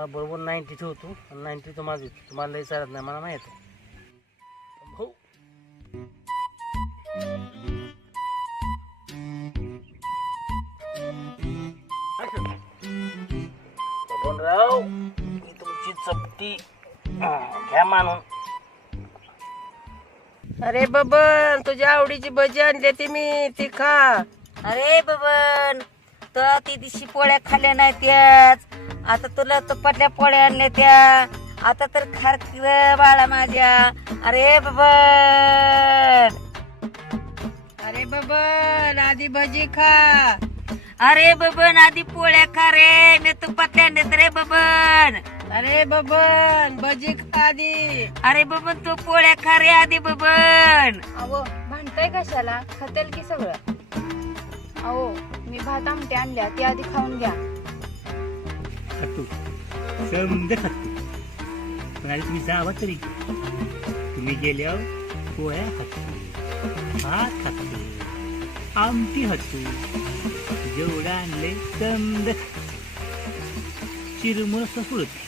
तुम्हाला बरोबर 90 ठेवतो. 90 तुम्हाला देतो. तुम्हाला लई चालत नाही मला माहित आहे. हो बबनराव, ही तुमची चपटी घ्या मानून. अरे बबन, तुझ्या आवडीची भजी आणली ती मी, ती खा. अरे बबन, तर ती दिवशी पोळ्या खाल्ल्या नाही त्याच, आता तुला तुपातल्या पोळ्या आणल्या त्या, आता तर खार बाळा माझ्या. अरे बबन, अरे बबन, आधी भजी खा. अरे बबन आधी पोळ्या खा रे, मी तुपातल्या आणल्यात रे बबन. अरे बबन, भजी खा आधी. अरे बबन तू पोळ्या खा रे आधी बबन. अहो भांडताय कशाला, खातेल की सगळं. अहो मी भात आमटी आणल्या, ती आधी खाऊन घ्या. खातो समज खातो, पण आधी तुम्ही जावा तरी. तुम्ही गेल्यावर पोळ्या खातो, भात खातो, आमटी खातो, जेवढं आणले समज चिरमुर सोडत